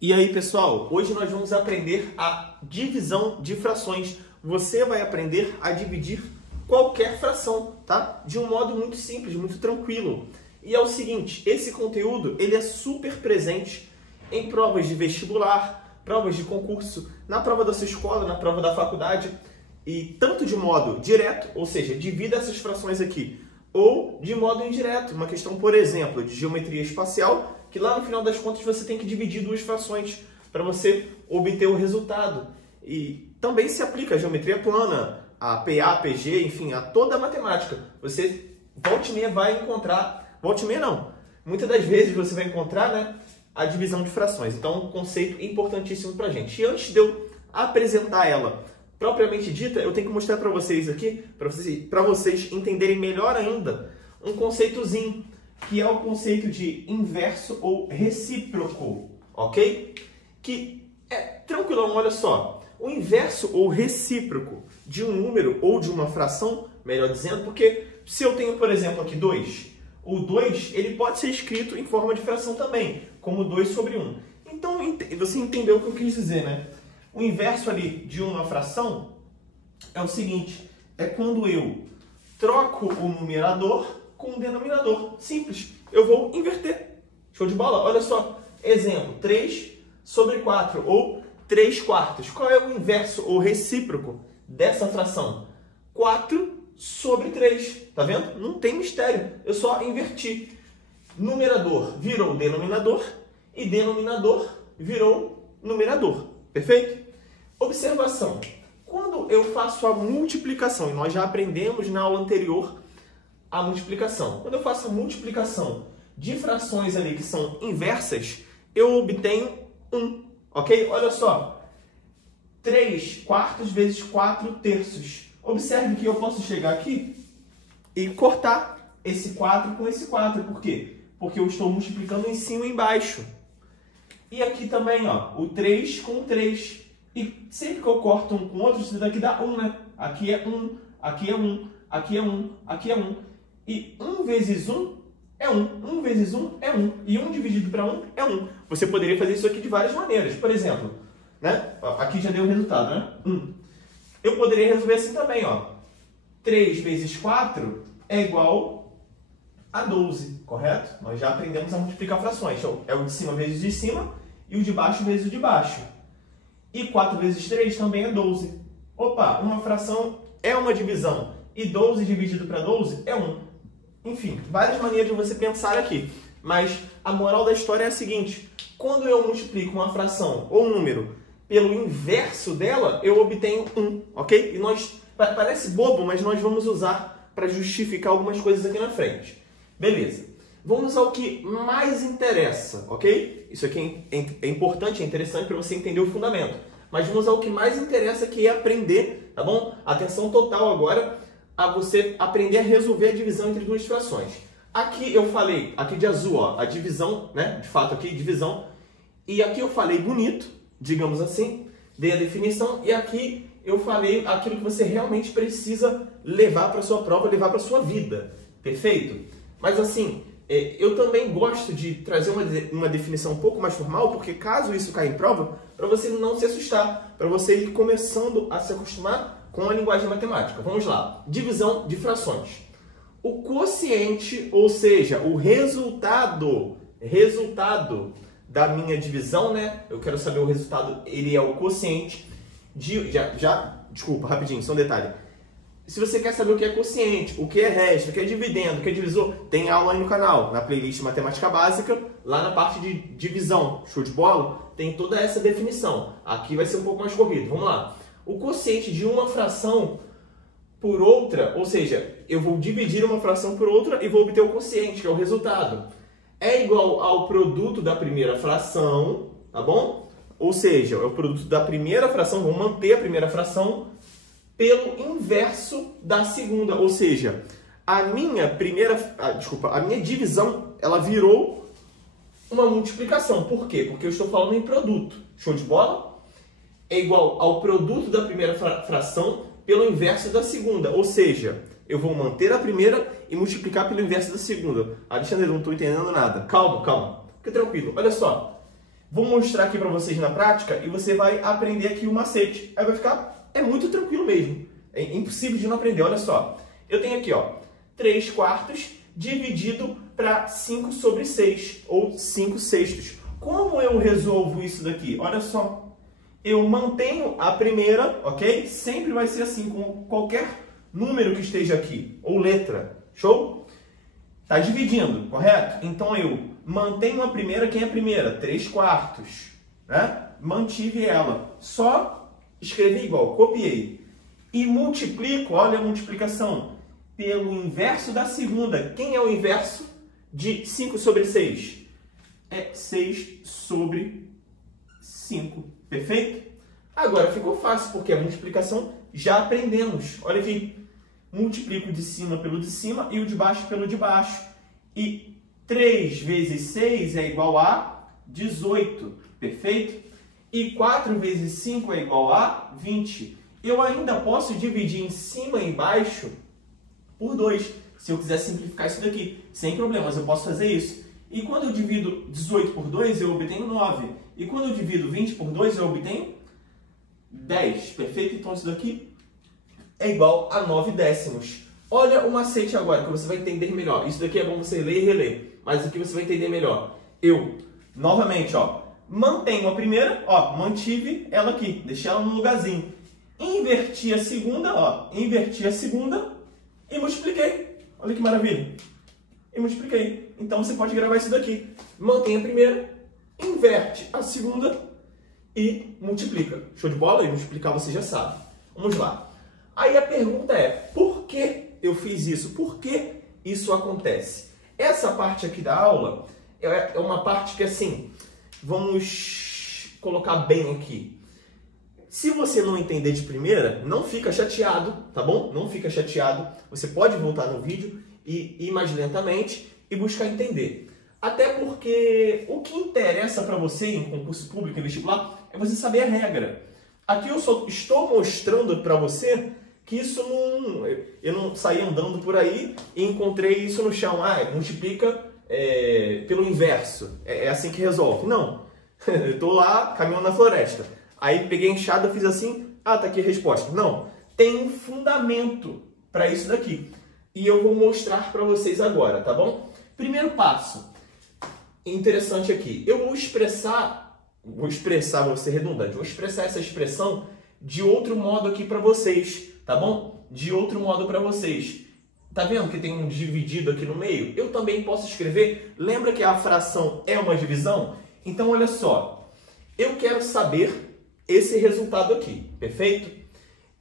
E aí, pessoal, hoje nós vamos aprender a divisão de frações. Você vai aprender a dividir qualquer fração, tá? De um modo muito simples, muito tranquilo. E é o seguinte, esse conteúdo ele é super presente em provas de vestibular, provas de concurso, na prova da sua escola, na prova da faculdade, e tanto de modo direto, ou seja, divida essas frações aqui, ou de modo indireto, uma questão, por exemplo, de geometria espacial, que lá no final das contas você tem que dividir duas frações para você obter o resultado. E também se aplica a geometria plana, a PA, PG, enfim, a toda a matemática. Você, volta e meia, vai encontrar, volta e meia não, muitas das vezes você vai encontrar, né, a divisão de frações. Então, um conceito importantíssimo para a gente. E antes de eu apresentar ela propriamente dita, eu tenho que mostrar para vocês aqui, para vocês entenderem melhor ainda, um conceitozinho, que é o conceito de inverso ou recíproco, ok? Que é tranquilão, olha só. O inverso ou recíproco de um número ou de uma fração, melhor dizendo, porque se eu tenho, por exemplo, aqui 2, o 2 ele pode ser escrito em forma de fração também, como 2 sobre 1. Então, você entendeu o que eu quis dizer, né? O inverso ali de uma fração é o seguinte, é quando eu troco o numerador com o denominador. Simples. Eu vou inverter. Show de bola? Olha só. Exemplo, 3 sobre 4 ou 3 quartos. Qual é o inverso ou recíproco dessa fração? 4 sobre 3. Tá vendo? Não tem mistério. Eu só inverti. Numerador virou denominador e denominador virou numerador. Perfeito? Observação. Quando eu faço a multiplicação, e nós já aprendemos na aula anterior a multiplicação. Quando eu faço a multiplicação de frações ali que são inversas, eu obtenho 1, ok? Olha só, 3 quartos vezes 4 terços. Observe que eu posso chegar aqui e cortar esse 4 com esse 4. Por quê? Porque eu estou multiplicando em cima e embaixo. E aqui também, ó, o 3 com o 3. E sempre que eu corto um com o outro, isso daqui dá 1, né? Aqui é 1, aqui é 1, aqui é 1, aqui é 1. E 1 vezes 1 é 1. 1 vezes 1 é 1. E 1 dividido para 1 é 1. Você poderia fazer isso aqui de várias maneiras. Por exemplo, né? Aqui já deu o resultado, né? 1. Eu poderia resolver assim também, ó. 3 vezes 4 é igual a 12, correto? Nós já aprendemos a multiplicar frações. Então, é o de cima vezes o de cima e o de baixo vezes o de baixo. E 4 vezes 3 também é 12. Opa, uma fração é uma divisão. E 12 dividido para 12 é 1. Enfim, várias maneiras de você pensar aqui. Mas a moral da história é a seguinte. Quando eu multiplico uma fração ou um número pelo inverso dela, eu obtenho 1, ok? E nós, parece bobo, mas nós vamos usar para justificar algumas coisas aqui na frente. Beleza. Vamos ao que mais interessa, ok? Isso aqui é importante, é interessante para você entender o fundamento. Mas vamos ao que mais interessa, que é aprender, tá bom? Atenção total agora a você aprender a resolver a divisão entre duas frações. Aqui eu falei, aqui de azul, ó, a divisão, né? De fato aqui, divisão. E aqui eu falei bonito, digamos assim, dei a definição. E aqui eu falei aquilo que você realmente precisa levar para a sua prova, levar para a sua vida. Perfeito? Mas assim, eu também gosto de trazer uma definição um pouco mais formal, porque caso isso caia em prova, para você não se assustar, para você ir começando a se acostumar com a linguagem matemática. Vamos lá. Divisão de frações. O quociente, ou seja, o resultado da minha divisão, né? Eu quero saber o resultado, ele é o quociente de... Desculpa, rapidinho, só um detalhe. Se você quer saber o que é quociente, o que é resto, o que é dividendo, o que é divisor, tem aula aí no canal, na playlist Matemática Básica, lá na parte de divisão, show de bola, tem toda essa definição. Aqui vai ser um pouco mais corrido, vamos lá. O quociente de uma fração por outra, ou seja, eu vou dividir uma fração por outra e vou obter o quociente, que é o resultado. É igual ao produto da primeira fração, tá bom? Ou seja, é o produto da primeira fração, vou manter a primeira fração, pelo inverso da segunda, ou seja, a minha divisão, ela virou uma multiplicação. Por quê? Porque eu estou falando em produto. Show de bola? É igual ao produto da primeira fração pelo inverso da segunda, ou seja, eu vou manter a primeira e multiplicar pelo inverso da segunda. Alexandre, eu não estou entendendo nada. Calma, calma. Fica tranquilo. Olha só. Vou mostrar aqui para vocês na prática e você vai aprender aqui o macete. Aí vai ficar, é muito tranquilo mesmo. É impossível de não aprender, olha só. Eu tenho aqui, ó, 3/4 dividido para 5/6, ou 5/6. Como eu resolvo isso daqui? Olha só. Eu mantenho a primeira, ok? Sempre vai ser assim, com qualquer número que esteja aqui, ou letra. Show? Tá dividindo, correto? Então eu mantenho a primeira, quem é a primeira? 3/4, né? Mantive ela. Só escrevi igual, copiei. E multiplico, olha a multiplicação, pelo inverso da segunda. Quem é o inverso de 5/6? É 6/5. Perfeito? Agora ficou fácil, porque a multiplicação já aprendemos. Olha aqui. Multiplico de cima pelo de cima e o de baixo pelo de baixo. E 3 vezes 6 é igual a 18. Perfeito? E 4 vezes 5 é igual a 20. Eu ainda posso dividir em cima e embaixo por 2. Se eu quiser simplificar isso daqui, sem problemas, eu posso fazer isso. E quando eu divido 18 por 2, eu obtenho 9. E quando eu divido 20 por 2, eu obtenho 10. Perfeito? Então isso daqui é igual a 9 décimos. Olha o macete agora, que você vai entender melhor. Isso daqui é bom você ler e reler, mas aqui você vai entender melhor. Eu, novamente, ó, mantenho a primeira, ó, mantive ela aqui, deixei ela no lugarzinho. Inverti a segunda, ó, inverti a segunda e multipliquei. Olha que maravilha. E multipliquei. Então você pode gravar isso daqui. Mantém a primeira, inverte a segunda e multiplica. Show de bola? E multiplicar você já sabe. Vamos lá. Aí a pergunta é, por que eu fiz isso? Por que isso acontece? Essa parte aqui da aula é uma parte que, assim, vamos colocar bem aqui. Se você não entender de primeira, não fica chateado, tá bom? Não fica chateado. Você pode voltar no vídeo e ir mais lentamente e buscar entender. Até porque o que interessa para você em concurso público e vestibular é você saber a regra. Aqui eu só estou mostrando para você que isso não... Eu não saí andando por aí e encontrei isso no chão. Ah, multiplica pelo inverso. É assim que resolve. Não. Eu estou lá caminhando na floresta. Aí peguei a enxada, fiz assim, ah, tá aqui a resposta. Não. Tem um fundamento para isso daqui. E eu vou mostrar para vocês agora, tá bom? Primeiro passo. Interessante aqui. Eu vou expressar, vou ser redundante, vou expressar essa expressão de outro modo aqui para vocês, tá bom? De outro modo para vocês. Tá vendo que tem um dividido aqui no meio? Eu também posso escrever, lembra que a fração é uma divisão? Então, olha só, eu quero saber esse resultado aqui, perfeito?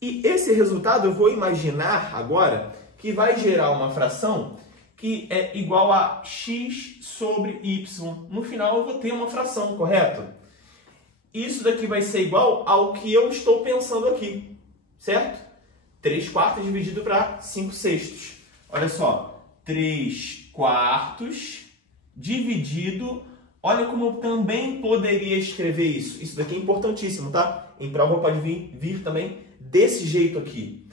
E esse resultado eu vou imaginar agora que vai gerar uma fração que é igual a x sobre y. No final eu vou ter uma fração, correto? Isso daqui vai ser igual ao que eu estou pensando aqui, certo? 3/4 dividido para 5/6. Olha só, 3/4 dividido... Olha como eu também poderia escrever isso. Isso daqui é importantíssimo, tá? Em prova pode vir também desse jeito aqui.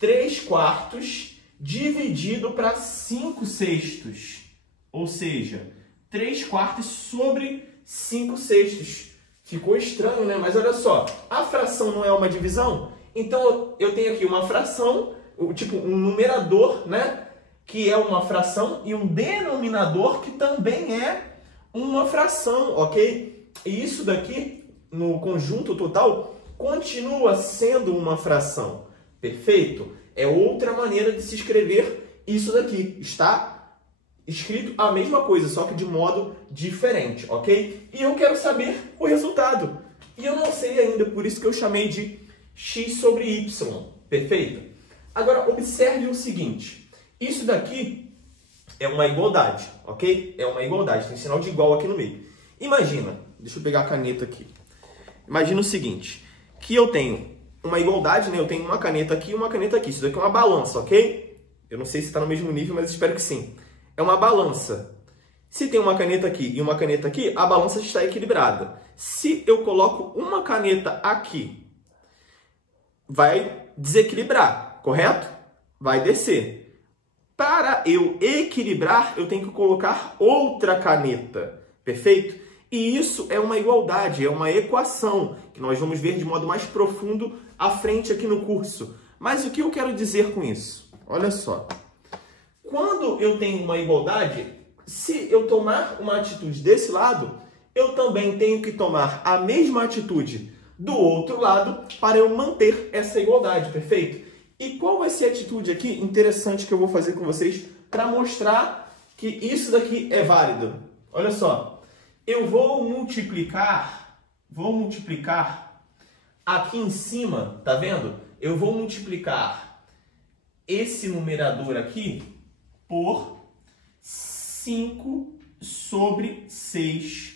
3/4 dividido para 5/6. Ou seja, 3/4 sobre 5/6. Ficou estranho, né? Mas olha só, a fração não é uma divisão? Então eu tenho aqui uma fração, tipo um numerador, né? Que é uma fração, e um denominador que também é uma fração, ok? E isso daqui, no conjunto total, continua sendo uma fração. Perfeito? É outra maneira de se escrever isso daqui. Está escrito a mesma coisa, só que de modo diferente, ok? E eu quero saber o resultado. E eu não sei ainda, por isso que eu chamei de x sobre y. Perfeito? Agora, observe o seguinte. Isso daqui é uma igualdade, ok? É uma igualdade, tem sinal de igual aqui no meio. Imagina, deixa eu pegar a caneta aqui. Imagina o seguinte, que eu tenho uma igualdade, né? Eu tenho uma caneta aqui e uma caneta aqui. Isso daqui é uma balança, ok? Eu não sei se está no mesmo nível, mas espero que sim. É uma balança. Se tem uma caneta aqui e uma caneta aqui, a balança está equilibrada. Se eu coloco uma caneta aqui, vai desequilibrar, correto? Vai descer. Para eu equilibrar, eu tenho que colocar outra caneta, perfeito? E isso é uma igualdade, é uma equação, que nós vamos ver de modo mais profundo à frente aqui no curso. Mas o que eu quero dizer com isso? Olha só. Quando eu tenho uma igualdade, se eu tomar uma atitude desse lado, eu também tenho que tomar a mesma atitude do outro lado para eu manter essa igualdade, perfeito? E qual vai ser a atitude aqui interessante que eu vou fazer com vocês para mostrar que isso daqui é válido? Olha só, eu vou multiplicar aqui em cima, tá vendo? Eu vou multiplicar esse numerador aqui por 5 sobre 6.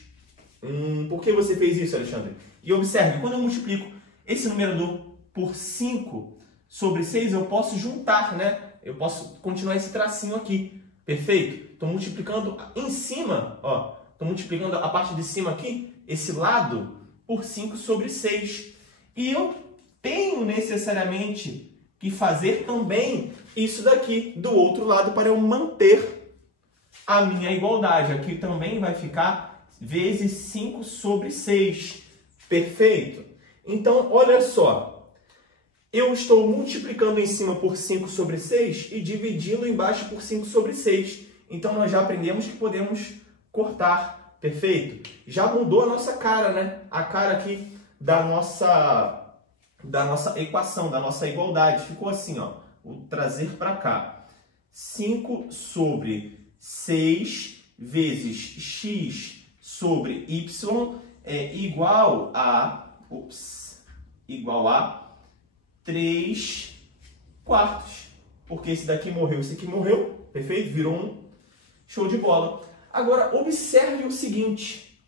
Por que você fez isso, Alexandre? E observe, quando eu multiplico esse numerador por 5 sobre 6, eu posso juntar, né? Eu posso continuar esse tracinho aqui, perfeito? Estou multiplicando em cima, ó. Estou multiplicando a parte de cima aqui, esse lado, por 5 sobre 6. E eu tenho necessariamente que fazer também isso daqui do outro lado para eu manter a minha igualdade. Aqui também vai ficar vezes 5 sobre 6. Perfeito? Então, olha só. Eu estou multiplicando em cima por 5 sobre 6 e dividindo embaixo por 5 sobre 6. Então, nós já aprendemos que podemos cortar. Perfeito? Já mudou a nossa cara, né? A cara aqui da nossa equação, da nossa igualdade. Ficou assim, ó. Vou trazer para cá. 5 sobre 6 vezes x sobre y é igual a 3 quartos. Porque esse daqui morreu, esse aqui morreu. Perfeito? Virou um. Show de bola. Agora, observe o seguinte.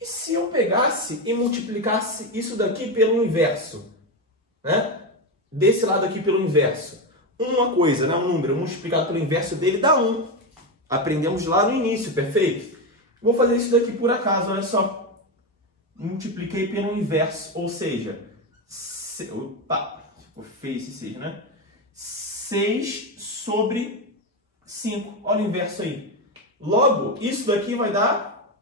E se eu pegasse e multiplicasse isso daqui pelo inverso? Né? Desse lado aqui pelo inverso. Uma coisa, né? Um número multiplicado pelo inverso dele dá 1. Aprendemos lá no início, perfeito? Vou fazer isso daqui por acaso, olha só. Multipliquei pelo inverso, ou seja... Opa, ficou feio esse 6, né? 6 sobre 5. Olha o inverso aí. Logo, isso daqui vai dar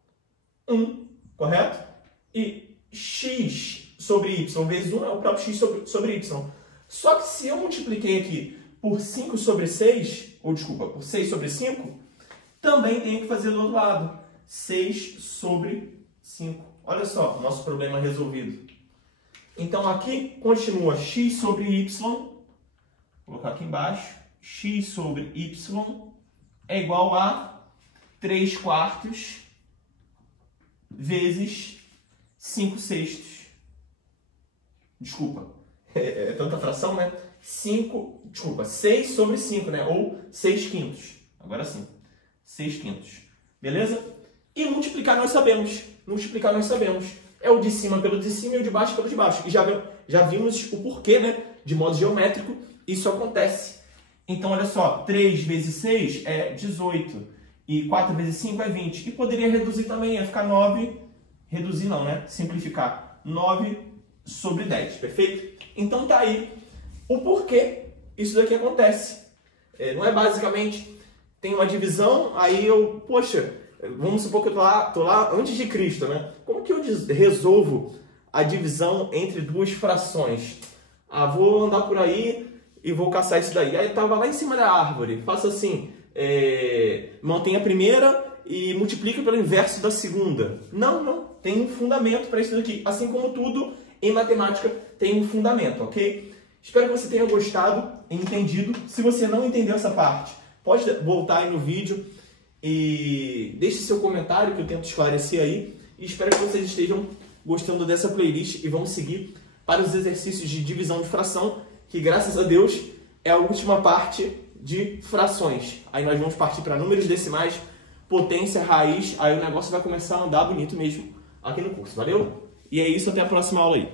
1, correto? E x sobre y vezes 1 é o próprio x sobre y. Só que se eu multipliquei aqui por 5 sobre 6, ou desculpa, por 6 sobre 5, também tenho que fazer do outro lado. 6 sobre 5. Olha só, nosso problema resolvido. Então, aqui continua x sobre y, vou colocar aqui embaixo, x sobre y é igual a 3 quartos vezes 5 sextos. Desculpa, é tanta fração, né? 6 sobre 5, né? Ou 6 quintos. Agora sim, 6 quintos. Beleza? E multiplicar nós sabemos. É o de cima pelo de cima e o de baixo pelo de baixo. E já vimos o porquê, né? De modo geométrico, isso acontece. Então, olha só, 3 vezes 6 é 18. E 4 vezes 5 é 20. E poderia reduzir também, ia ficar 9. Reduzir não, né? Simplificar. 9 sobre 10, perfeito? Então tá aí o porquê isso daqui acontece. Não é basicamente, tem uma divisão, aí eu, poxa, vamos supor que eu tô lá antes de Cristo, né? Como que eu resolvo a divisão entre duas frações? Vou andar por aí e vou caçar isso daí. Aí eu tava lá em cima da árvore, faço assim, mantém a primeira e multiplica pelo inverso da segunda. Não, tem um fundamento para isso daqui. Assim como tudo em matemática tem um fundamento, ok? Espero que você tenha gostado e entendido. Se você não entendeu essa parte, pode voltar aí no vídeo e deixe seu comentário que eu tento esclarecer aí. E espero que vocês estejam gostando dessa playlist e vamos seguir para os exercícios de divisão de fração, que graças a Deus é a última parte de frações. Aí nós vamos partir para números decimais, potência, raiz, aí o negócio vai começar a andar bonito mesmo aqui no curso. Valeu? E é isso, até a próxima aula aí.